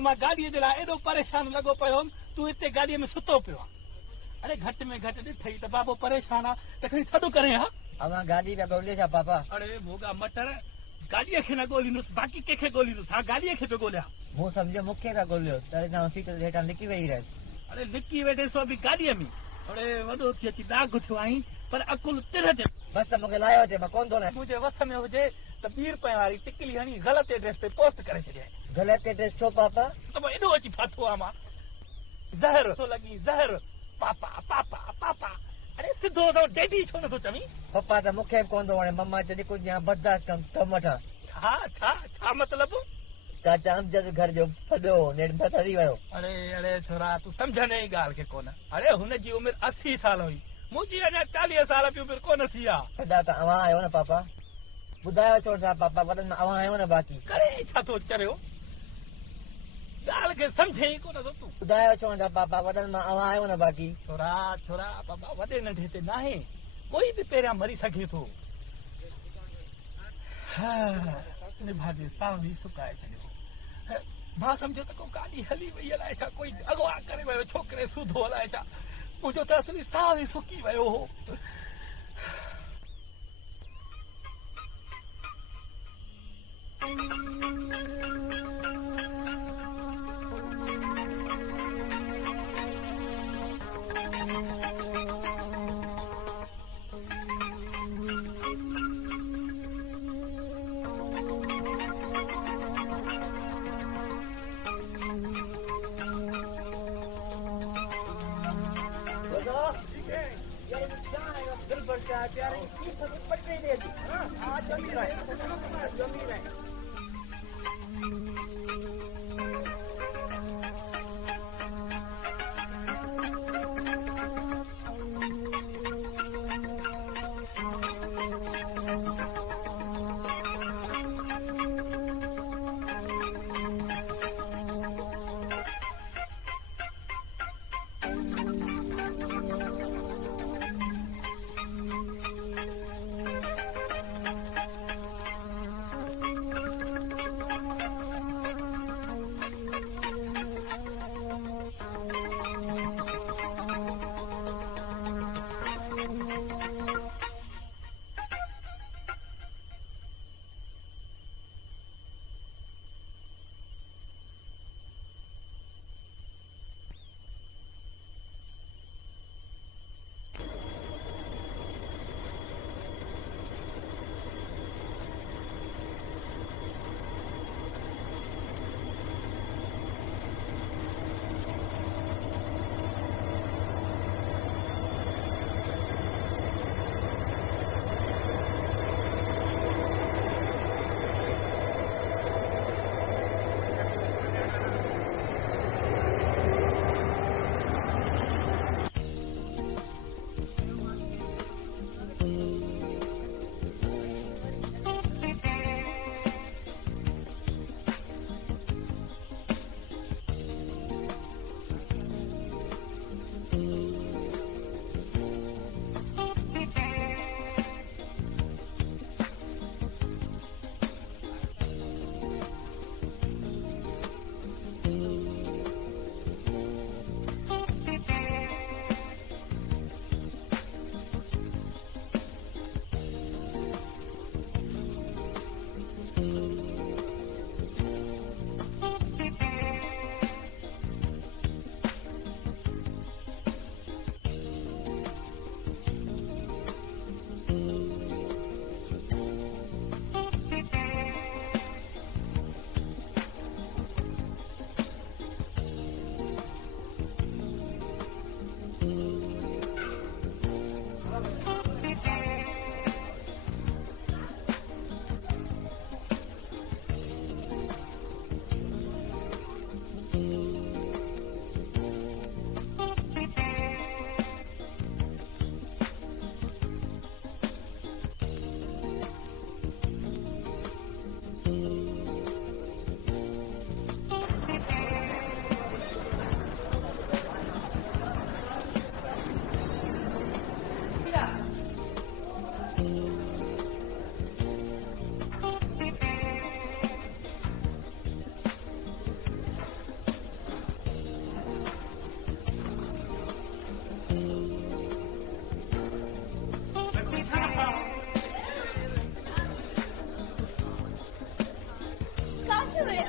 तो मां गाड़ीअ जे लाइ एॾो परेशान लॻो पियो हुअमि तूं हिते गाॾीअ में सुतो पियो आहे। अरे घटि में घटि ॾिठई त बाबो परेशान आहे त खणी थधो करे हा। अवां गाॾी पिया ॻोल्हे छा पापा? अरे भोगा मटर गाॾीअ खे न ॻोल्हींदुसि बाक़ी कंहिंखे ॻोल्हींदुसि। हा गाॾीअ खे पियो ॻोल्हियां। मूं सम्झो मूंखे पिया ॻोल्हियो त सीट ते हेठां लिकी वेही रहे। अरे लिकी वेठे सो बि गाॾीअ में। अरे वॾो थी अची दाग थियो आहीं पर अकुल तिर ते। बस त मूंखे लायो अचे, मां कोन थो न। मुंहिंजे वस में हुजे त 20 रुपए वारी टिकली हणी ग़लति एड्रेस ते पोस्ट करे छॾियां। ग़लति एड्रेस छो पापा? त मां एॾो अची फाथो आहियां मां। ज़हर थो लॻी ज़हर। पापा पापा पापा। अरे सिधो तो डैडी छो नथो चवीं? पप्पा त मूंखे बि कोन थो वणे। मम्मा जॾहिं कुझु ॼणा बर्दाश्त कम वठां। छा छा छा मतिलबु? चाचा अमजद घर जो फॾो नेठ सड़ी वियो। अरे अरे छोरा तूं सम्झंदे ई ॻाल्हि खे कोन। अरे हुनजी उमिरि 80 साल हुई, मुंहिंजी अञा 40 साल जी उमिरि कोन थी आहे। सदा त अवां आहियो न पापा। ॿुधायो छो छा पापा? वॾनि में अवां आहियो न बाक़ी। करे छा थो चरियो? ॻाल्हि खे सम्झे ई कोन थो तूं। ॿुधायो छो न पापा? वॾनि में अवां आहियो न बाक़ी। छोरा छोरा बाबा वॾे नंढे ते नाहे, कोई बि पहिरियां मरी सघे थो। निभाजे सावली सुकाए छॾियो। मां सम्झो त को गाॾी हली वई अलाए छा, कोई अगवा करे वियो छोकिरे सूधो अलाए छा। मुंहिंजो त असली साह ई सुकी वियो हो।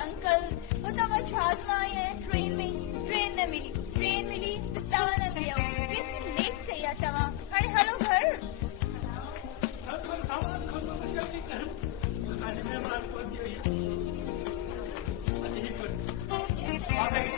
अंकल वो तो मैं छाज में आई है ट्रेन न मिली तवा न मिलियो केसी लेट से या तवा हाणे हलो घर सामान खनो जल्दी कर आज मेहमान को दियो अरे ही कर बाबा की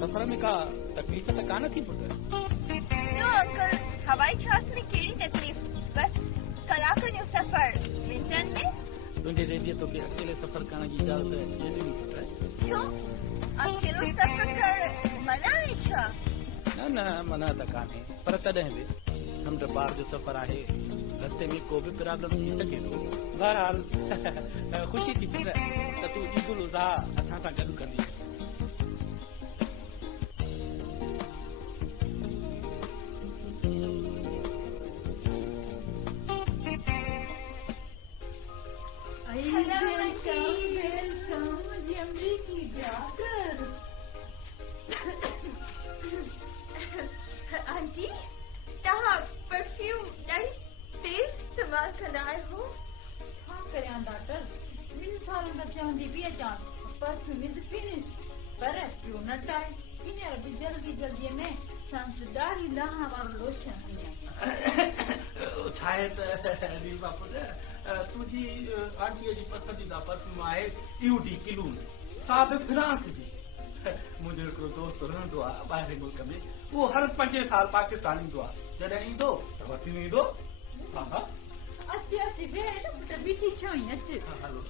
सफर में का तकलीफ त कान थी पुट नो अंकल हवाई जहाज में केड़ी तकलीफ बस कलाक जो सफर मिनटन में तुझे रेडियो तो के अकेले सफर करने की इजाजत है ये भी नहीं पुट है क्यों अकेलो सफर कर मना है छा न मना त कान्हे पर तॾहिं बि समुंड पार जो सफ़र आहे रस्ते में को बि प्रॉब्लम थी सघे थो बहरहाल ख़ुशी थी थिए त तूं ईद उल अज़हा असां सां गॾु कंदी आंटी तव्हां परफ्यूम ॾाढी तेज़ इस्तेमाल कंदा आहियो छा करियां डॉक्टर ॿिनि सालनि खां चवंदी बि अचां परफ्यूम इज़ फिनिश पर पियो न टाए हींअर बि जल्दीअ में संसदारी लहण वारो लोशन हणी छा आहे त रीमा पुट तुंहिंजी आंटीअ जी पसंदीदा परफ्यूम आहे यूडी किलून सा बि फ्रांस जी मुंहिंजो हिकिड़ो दोस्त रहंदो आहे ॿाहिरि मुल्क में उहो हर 5 साल पाकिस्तान ईंदो आहे जॾहिं ईंदो त वठी ईंदो हा अची वेह न पुट बीठी छो ई अच हलो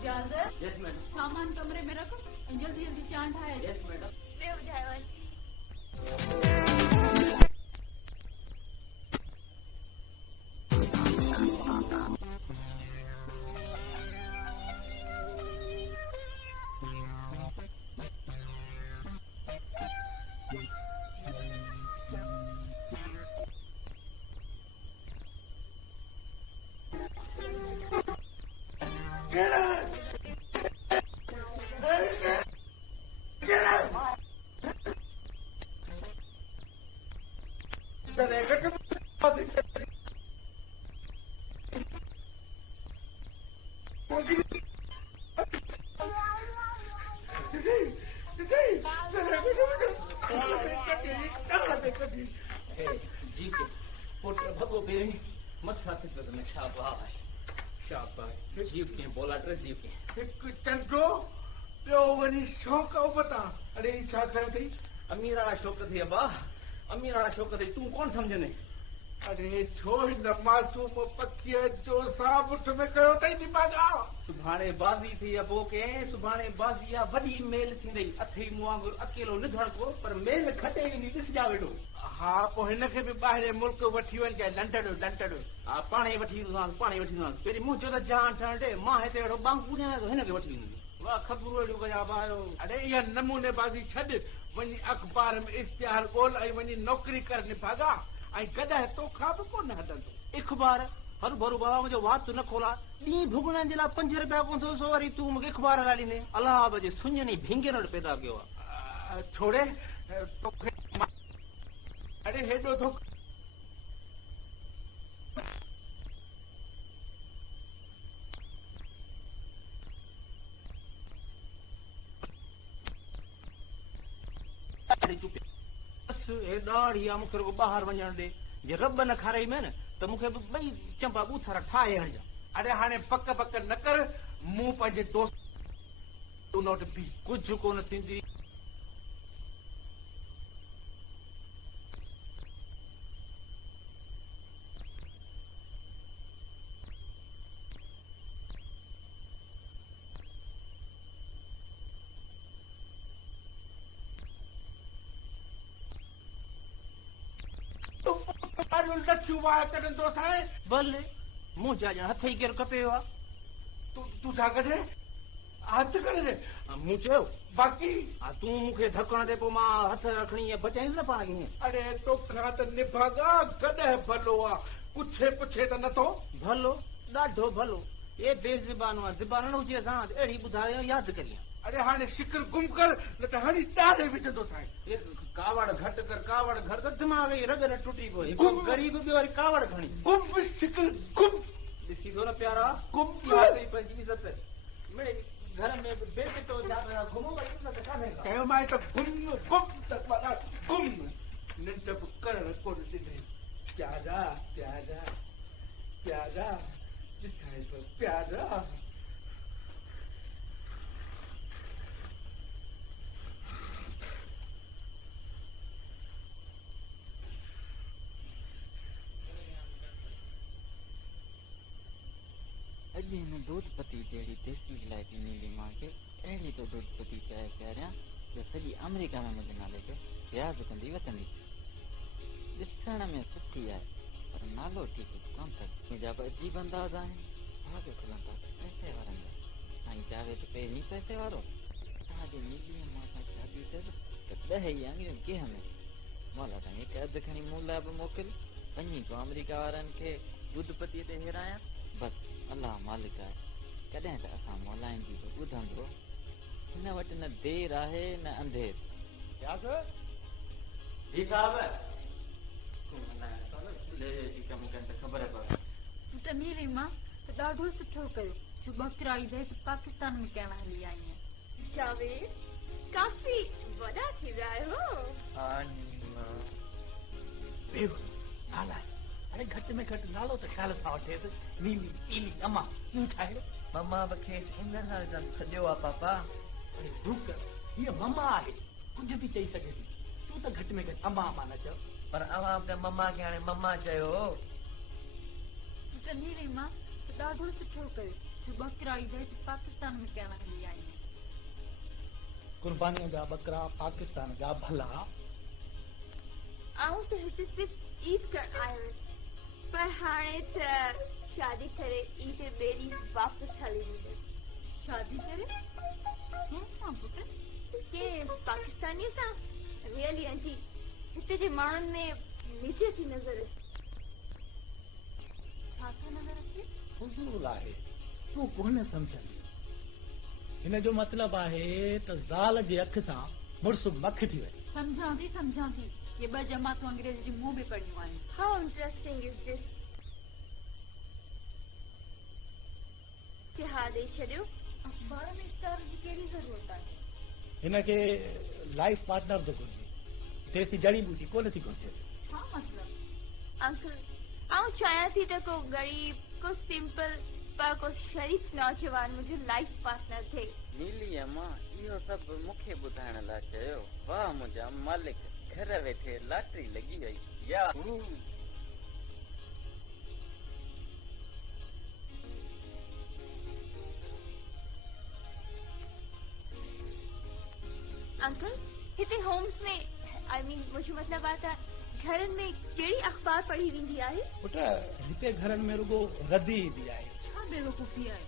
इजाज़त यस मैडम सामान कमरे में रखो ऐं जल्दी चांहि ठाहे यस मैडम ॿियो ॿुधायो आंटी अमीर वाला शौक़ थी अब्बा अमीर वाला शौक़ थी तू कौन समझने अरे छो हिन मासूम पखीअ जो साहब उठ में कयो अथई दिमाग़ सुभाणे बाज़ी थी अबो के सुभाणे बाज़ी आहे वॾी मेल थींदी अथई मूं वांगुरु अकेलो निधण को पर मेल खटे ईंदी ॾिसजा वेठो हा पोइ हिनखे बि ॿाहिरि मुल्क वठी वञ जाए लंडन हा पाणे वठी ईंदोसांसि पहिरीं मुंहिंजो त जान ठहण ॾे मां हिते अहिड़ो बांकू ॾियां थो हिनखे वठी ईंदुमि वाह ख़बरूं अहिड़ियूं कया भायो अरे इहा नमूनेबाज़ी छॾ वञी अख़बार में इश्तिहार ॻोल्ह ऐं वञी नौकिरी कर निभागा ऐं कॾहिं तोखां बि कोन हलंदो इख़बार हरू भरू बाबा मुंहिंजो वात न खोला ॾींहुं भुगणनि जे लाइ 5 रुपया कोन थो सो वरी तूं मूंखे इख़बार हलाए ॾींदे अलाह जे सुञनी भिंगेर पैदा कयो आहे छोड़े तोखे अरे हेॾो थो ॾाढ़ी आहे मूंखे रुगो ॿाहिरि वञण ॾे जे रब न खाराई में न त मूंखे बि ॿई चंपा ॿूथर ठाहे हणिजा अरे हाणे पक न कर मूं पंहिंजे दोस्त नोट बि कुझु कोन थींदी माण्हू लच्छू वाह कढंदो साईं भले मुंहिंजा ॼण हथ ई केरु कपियो आहे तूं छा कढे हथ कढे मूं चयो बाक़ी तूं मूंखे धकण ते पोइ मां हथ रखणी बचाईंदुसि न पाण खे हीअं अरे तोखां त निभागा कॾहिं भलो आहे पुछे पुछे त नथो भलो ॾाढो भलो ए बेज़बान आहे ज़बान न हुजे असां अहिड़ी ॿुधायो यादि करियां अरे हाणे शिकिर गुम कर न त हाणे ॾाढे विझंदो साईं कावड़ घटि कर कावड़ घर त दिमाग़ जी रग न टुटी पई गुम। ग़रीब ॿियो वरी कावड़ खणी गुम शिकिर गुम ॾिसी थो न प्यारा गुम पंहिंजी इज़त मिड़े घर में बेकिटो घुमो वरी न त कान्हे का। कयो मां त गुम गुम त माना गुम निंड बि करण कोन ॾिने प्यारा प्यारा प्यारा ॾिसाए थो प्यारा अॼु हिन दूध पती जहिड़ी देसी इलाइक़ी नीली मां खे अहिड़ी तो दूध पती चांहि पियारियां जो सॼी अमेरिका में मुंहिंजे नाले जो रियाज़ कंदी वतंदी ॾिसण में सुठी आहे पर नालो ठीकु कोन अथसि मुंहिंजा बि अजीब अंदाज़ आहिनि भाग खुलनि था पैसे वारनि जा साईं जावेद पहिरीं पैसे वारो तव्हांजी नीलीअ मां सां शादी कयो त 10 ई आङिरियूं कंहिं में मौला ताईं हिकु अधु खणी मूं लाइ बि मोकिल वञी को अमेरिका वारनि खे दूध पतीअ ते हिरायां बसि अलाह मालिक आहे कॾहिं त असां मौलाइन जी बि ॿुधंदो हिन वटि न देर आहे न अंधेर जी साहब कम कनि त ख़बर पवे त नीली मां त ॾाढो सुठो कयो जो बकरा ईद त पाकिस्तान में करण हली आई आहियां जावेद काफी वॾा थी विया आहियो नाला अरे घटि में घटि नालो त ख़्याल सां वठेसि नीली ईली अमा यूं छा आहे मम्मा बि खेसि इन नाले सां सॼो आहे पापा अरे रुक हीअ ममा आहे कुझु बि चई सघे थी तूं त घटि में घटि अमा अमा न चओ पर अवां त मम्मा खे हाणे मम्मा चयो त नीली मां त ॾाढो सुठो कयो जो बकरा ईद त पाकिस्तान में करण हली आई आहियां कुर्बानीअ जा बकरा पाकिस्तान जा भला आऊं त हिते सिर्फ़ ईद करण आयो हुयसि पर हाणे त शादी करे ईद ॿेड़ी वापसि हली वेंदसि शादी करे कंहिंसां पुट के पाकिस्तानीअ सां रियली आंटी हिते जे माण्हुनि में मिजे थी नज़र छा थो नज़र अचे फुज़ूल आहे तूं कोन सम्झंदी हिन जो मतिलबु आहे त ज़ाल जे अख सां मुड़ुसु मख थी वई समझां थी ये 2 जमातूं अंग्रेजी जी मूं बि पढ़ियूं आहिनि हाउ इंटरेस्टिंग इज दिस छा ॾेई छॾियो अखबार में इश्तार जी कहिड़ी ज़रूरत आहे हिनखे लाइफ पार्टनर थो घुरिजे देसी जड़ी बूटी कोन थी घुरिजे छा मतिलबु अंकल आऊं चाहियां थी त को ग़रीब को सिंपल पर को शरीफ नौजवान मुंहिंजो लाइफ पार्टनर थिए नीली अम्मा इहो सभु मूंखे ॿुधाइण लाइ चयो वाह मुंहिंजा मालिक घर वेठे लॉटरी लॻी वई या अंकल हिते होम्स में आई मीन मुंहिंजो मतिलबु आहे त घरनि में कहिड़ी अख़बार पढ़ी वेंदी आहे पुट हिते घरनि में रुगो रदी ईंदी आहे छा बेवकूफ़ी आहे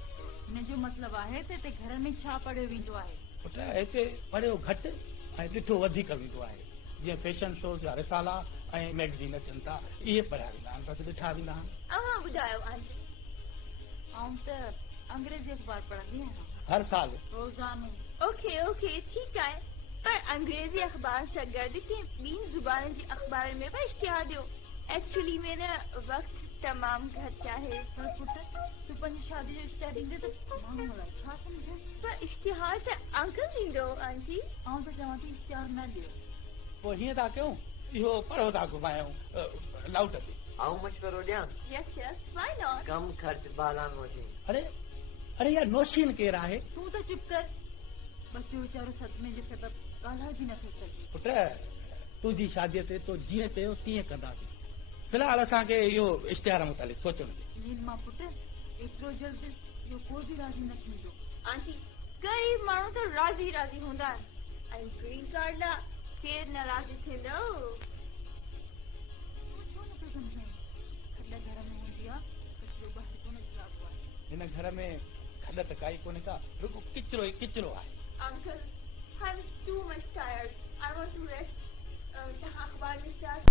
हिन जो मतिलबु आहे त हिते घर में छा पढ़ियो वेंदो आहे पुट हिते पढ़ियो घटि ऐं ॾिठो वधीक वेंदो आहे जीअं फैशन शो जा रिसाला ऐं मैगज़ीन अचनि था इहे पढ़िया वेंदा आहिनि बसि ॾिठा वेंदा आहिनि अव्हां ॿुधायो आंटी आऊं त अंग्रेजी अख़बार पढ़ंदी आहियां हर साल रोज़ानो ओके ओके ठीकु आहे पर अंग्रेजी अख़बार सां गॾु कंहिं ॿी ज़ुबान जी अख़बार में बि इश्तिहार ॾियो एक्चुअली में न वक़्तु तमामु घटि आहे पर पुट तूं पंहिंजी शादी जो इश्तिहार ॾींदे त माण्हू अलाए छा सम्झे पर इश्तिहार त अंकल ॾींदो आंटी आऊं त चवां थी इश्तिहार न ॾियो पोइ हीअं था कयूं इहो पढ़ो था घुमायूं लाउट ते आऊं मशवरो ॾियां yes yes why not come ख़र्च बाला नोशी अरे अरे यार नौशीन केरु आहे तूं त चुप कर बच्चो वीचारो सदमे जे सबबु ॻाल्हाए बि नथो सघे पुट तुंहिंजी शादीअ ते तो जीअं चयो तीअं कंदासीं फ़िलहालु असांखे इहो इश्तिहार मुतालिक़ सोचणु ॾे नीलमा पुट एतिरो जल्द इहो को बि राज़ी न थींदो आंटी ग़रीब माण्हू त राज़ी राज़ी हूंदा आहिनि ऐं ग्रीन कार्ड लाइ केरु न राज़ी थींदो तूं छो नथो सम्झाईं घर में खॾ त काई कोन्हे का, रुगो किचिरो ई किचिरो आहे। Uncle, I'm too much tired. I want to rest. तव्हां अख़बार में